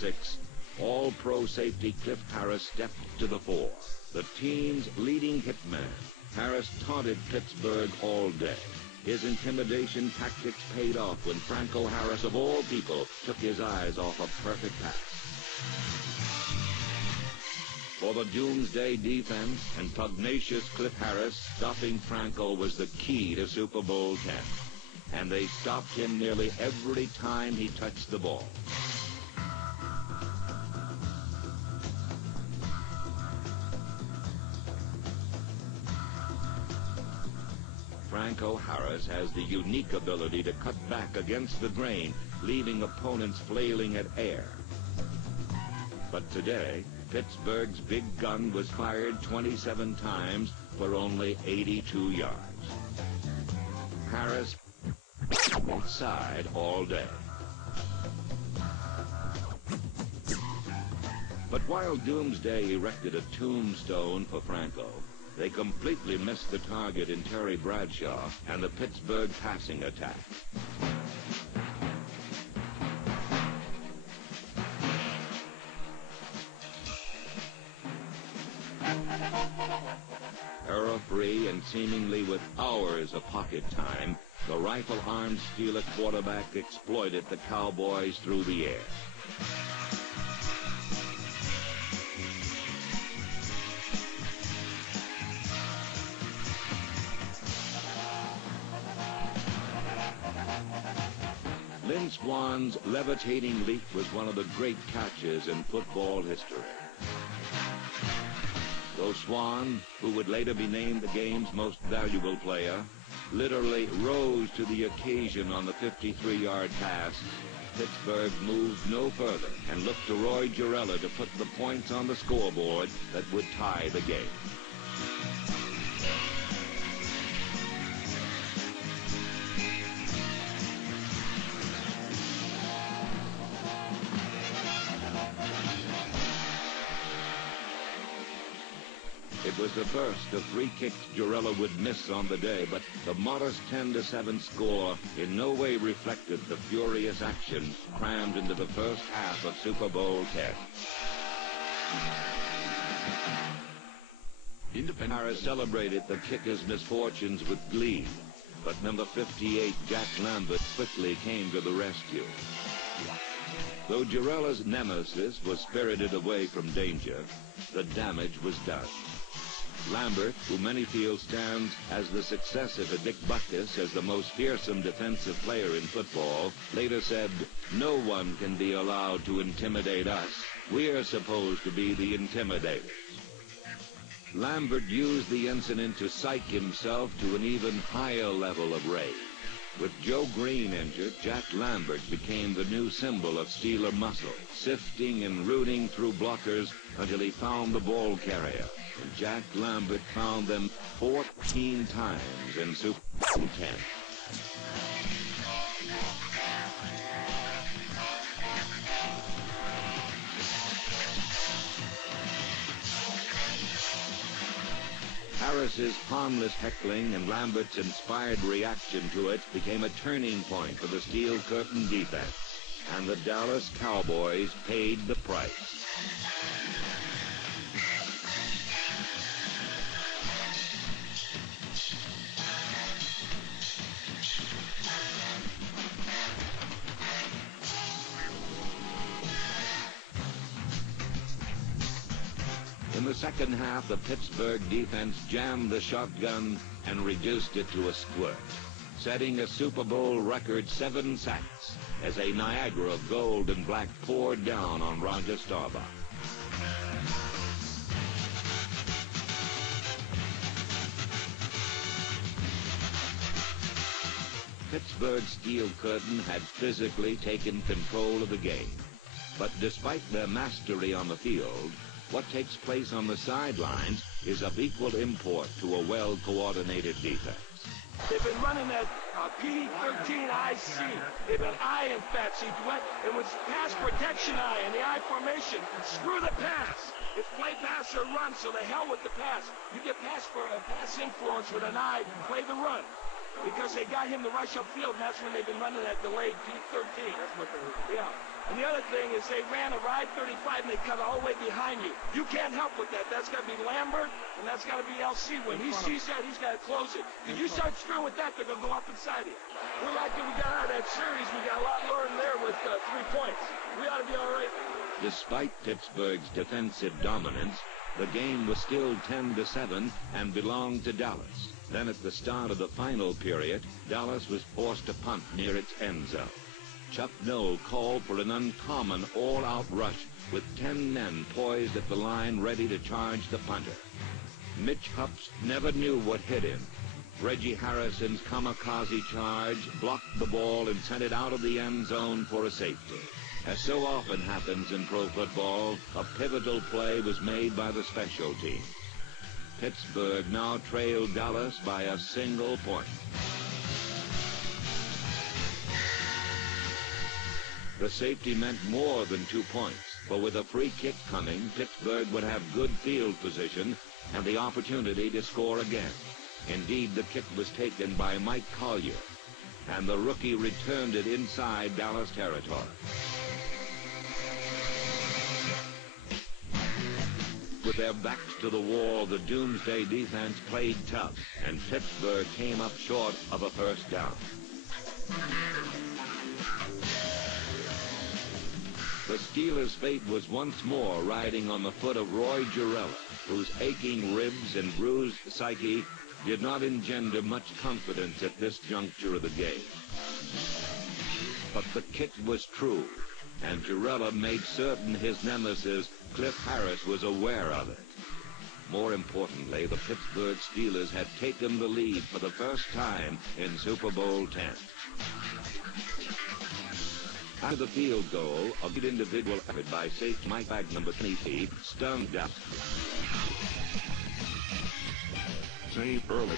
6, All-Pro safety Cliff Harris stepped to the fore. The team's leading hitman, Harris taunted Pittsburgh all day. His intimidation tactics paid off when Franco Harris, of all people, took his eyes off a perfect pass. For the doomsday defense and pugnacious Cliff Harris, stopping Franco was the key to Super Bowl X. And they stopped him nearly every time he touched the ball. Franco Harris has the unique ability to cut back against the grain, leaving opponents flailing at air. But today, Pittsburgh's big gun was fired 27 times for only 82 yards. Harris outside all day. But while Doomsday erected a tombstone for Franco, they completely missed the target in Terry Bradshaw and the Pittsburgh passing attack. Error-free and seemingly with hours of pocket time, the rifle-armed Steeler quarterback exploited the Cowboys through the air. Lynn Swann's levitating leap was one of the great catches in football history. Though Swann, who would later be named the game's most valuable player, literally rose to the occasion on the 53-yard pass, Pittsburgh moved no further and looked to Roy Gerela to put the points on the scoreboard that would tie the game. It was the first of 3 kicks Gerela would miss on the day, but the modest 10-7 score in no way reflected the furious action crammed into the first half of Super Bowl X. Harris celebrated the kicker's misfortunes with glee, but number 58, Jack Lambert, quickly came to the rescue. Though Gerela's nemesis was spirited away from danger, the damage was done. Lambert, who many feel stands as the successor to Dick Butkus as the most fearsome defensive player in football, later said, "No one can be allowed to intimidate us. We're supposed to be the intimidators." Lambert used the incident to psych himself to an even higher level of rage. With Joe Green injured, Jack Lambert became the new symbol of Steeler muscle, sifting and rooting through blockers until he found the ball carrier. And Jack Lambert found them 14 times in Super Bowl X. Harris's harmless heckling and Lambert's inspired reaction to it became a turning point for the Steel Curtain defense, and the Dallas Cowboys paid the price. In the second half, the Pittsburgh defense jammed the shotgun and reduced it to a squirt, setting a Super Bowl record 7 sacks as a Niagara of gold and black poured down on Roger Staubach. Pittsburgh's Steel Curtain had physically taken control of the game, but despite their mastery on the field, what takes place on the sidelines is of equal import to a well-coordinated defense. They've been running that P13 IC. They've been eyeing Fats. It was pass protection eye in the I formation. Screw the pass. It's play pass or run, so the hell with the pass. You get pass for a pass influence with an eye, play the run. Because they got him to rush upfield, and that's when they've been running that delayed P13. That's what they're, yeah. And the other thing is they ran a ride 35 and they cut all the way behind you. You can't help with that. That's got to be Lambert, and that's got to be LC. When he sees that, he's got to close it. If you start screwing with that, they're going to go up inside you. We're lucky we got out of that series. We got a lot learned there with 3 points. We ought to be all right. Despite Pittsburgh's defensive dominance, the game was still 10-7 and belonged to Dallas. Then at the start of the final period, Dallas was forced to punt near its end zone. Chuck Noll called for an uncommon all-out rush with 10 men poised at the line ready to charge the punter. Mitch Hups never knew what hit him. Reggie Harrison's kamikaze charge blocked the ball and sent it out of the end zone for a safety. As so often happens in pro football, a pivotal play was made by the special teams. Pittsburgh now trailed Dallas by a single point. The safety meant more than 2 points, for with a free kick coming, Pittsburgh would have good field position and the opportunity to score again. Indeed, the kick was taken by Mike Collier, and the rookie returned it inside Dallas territory. With their backs to the wall, the Doomsday defense played tough, and Pittsburgh came up short of a first down. The Steelers' fate was once more riding on the foot of Roy Girella, whose aching ribs and bruised psyche did not engender much confidence at this juncture of the game. But the kick was true, and Girella made certain his nemesis, Cliff Harris, was aware of it. More importantly, the Pittsburgh Steelers had taken the lead for the first time in Super Bowl X. After the field goal, a good individual effort by safety Mike Bag, number 20, stunned Dallas. Save early.